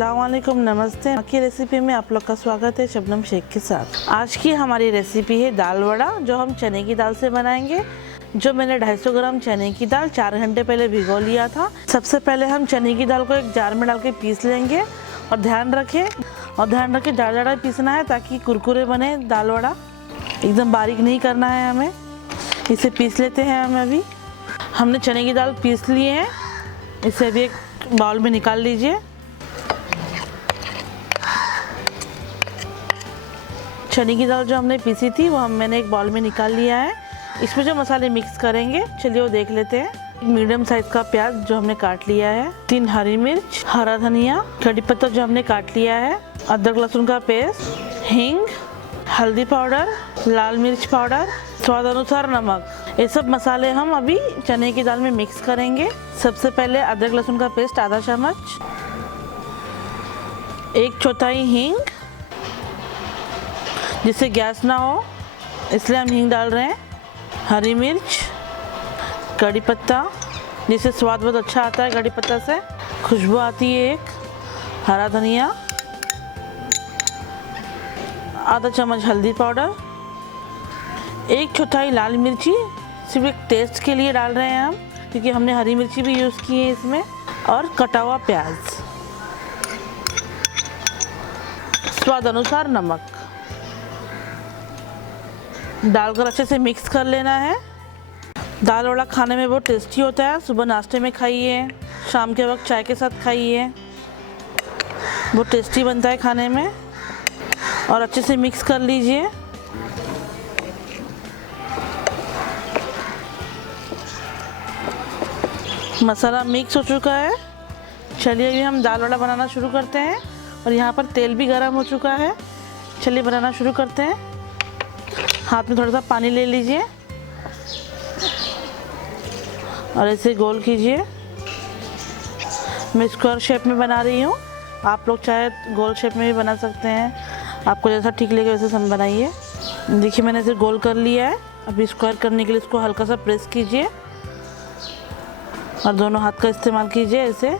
अस्सलाम वालेकुम, नमस्ते। की रेसिपी में आप लोग का स्वागत है शबनम शेख के साथ। आज की हमारी रेसिपी है दाल वड़ा, जो हम चने की दाल से बनाएंगे। जो मैंने 250 ग्राम चने की दाल 4 घंटे पहले भिगो लिया था। सबसे पहले हम चने की दाल को एक जार में डाल के पीस लेंगे और ध्यान रखें ज़्यादा पीसना है ताकि कुरकुरे बने। दाल वड़ा एकदम बारीक नहीं करना है हमें। इसे पीस लेते हैं हम। अभी हमने चने की दाल पीस लिए हैं, इसे अभी एक बाउल में निकाल लीजिए। चने की दाल जो हमने पीसी थी वो मैंने एक बाउल में निकाल लिया है। इसमें जो मसाले मिक्स करेंगे चलिए वो देख लेते हैं। मीडियम साइज का प्याज जो हमने काट लिया है, 3 हरी मिर्च, हरा धनिया, कड़ी पत्ता जो हमने काट लिया है, अदरक लहसुन का पेस्ट, हींग, हल्दी पाउडर, लाल मिर्च पाउडर, स्वाद अनुसार नमक। ये सब मसाले हम अभी चने की दाल में मिक्स करेंगे। सबसे पहले अदरक लहसुन का पेस्ट आधा चम्मच, 1/4 हींग, जिससे गैस ना हो इसलिए हम हींग डाल रहे हैं, हरी मिर्च, कड़ी पत्ता, जिससे स्वाद बहुत अच्छा आता है, कड़ी पत्ता से खुशबू आती है, एक हरा धनिया, आधा चम्मच हल्दी पाउडर, 1/4 लाल मिर्ची, सिर्फ एक टेस्ट के लिए डाल रहे हैं हम क्योंकि हमने हरी मिर्ची भी यूज़ की है इसमें, और कटा हुआ प्याज, स्वाद अनुसार नमक डालकर अच्छे से मिक्स कर लेना है। दाल वड़ा खाने में बहुत टेस्टी होता है। सुबह नाश्ते में खाइए, शाम के वक्त चाय के साथ खाइए, बहुत टेस्टी बनता है खाने में। और अच्छे से मिक्स कर लीजिए। मसाला मिक्स हो चुका है। चलिए अभी हम दाल वड़ा बनाना शुरू करते हैं। और यहाँ पर तेल भी गर्म हो चुका है। चलिए बनाना शुरू करते हैं। हाथ में थोड़ा सा पानी ले लीजिए और ऐसे गोल कीजिए। मैं स्क्वायर शेप में बना रही हूँ, आप लोग चाहे गोल शेप में भी बना सकते हैं। आपको जैसा ठीक लगे वैसे सब बनाइए। देखिए मैंने इसे गोल कर लिया है। अभी स्क्वायर करने के लिए इसको हल्का सा प्रेस कीजिए और दोनों हाथ का इस्तेमाल कीजिए ऐसे।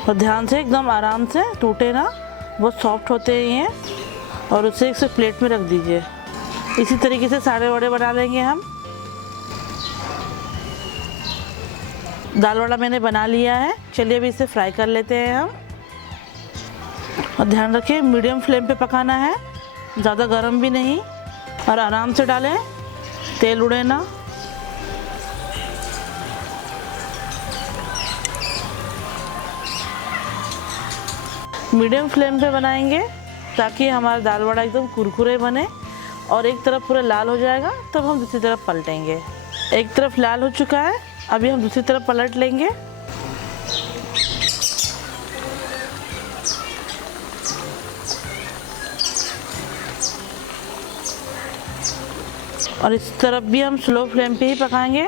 और ध्यान से, एकदम आराम से, टूटे ना, बहुत सॉफ्ट होते हैं ये। और उसे एक प्लेट में रख दीजिए। इसी तरीके से सारे वड़े बना लेंगे हम। दाल वड़ा मैंने बना लिया है। चलिए अभी इसे फ्राई कर लेते हैं हम। और ध्यान रखें मीडियम फ्लेम पे पकाना है, ज़्यादा गर्म भी नहीं। और आराम से डालें, तेल उड़े ना। मीडियम फ्लेम पे बनाएंगे ताकि हमारा दाल वड़ा एकदम कुरकुरे बने। और एक तरफ पूरा लाल हो जाएगा तब हम दूसरी तरफ पलटेंगे। एक तरफ लाल हो चुका है, अभी हम दूसरी तरफ पलट लेंगे। और इस तरफ भी हम स्लो फ्लेम पे ही पकाएंगे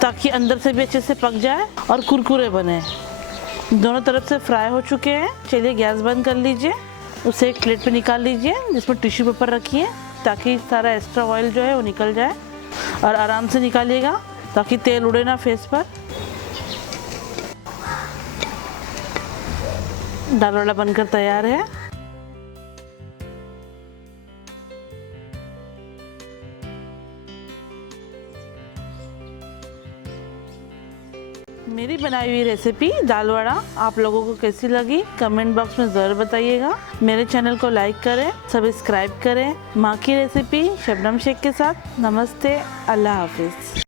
ताकि अंदर से भी अच्छे से पक जाए और कुरकुरे बने। दोनों तरफ से फ्राई हो चुके हैं। चलिए गैस बंद कर लीजिए। उसे एक प्लेट पे निकाल लीजिए जिसमें टिश्यू पेपर रखिए ताकि सारा एक्स्ट्रा ऑयल जो है वो निकल जाए। और आराम से निकालिएगा ताकि तेल उड़े ना फेस पर। दाल वड़ा बनकर तैयार है। मेरी बनाई हुई रेसिपी दाल वड़ा आप लोगों को कैसी लगी कमेंट बॉक्स में ज़रूर बताइएगा। मेरे चैनल को लाइक करें, सब्सक्राइब करें। माँ की रेसिपी शबनम शेख के साथ। नमस्ते, अल्लाह हाफिज़।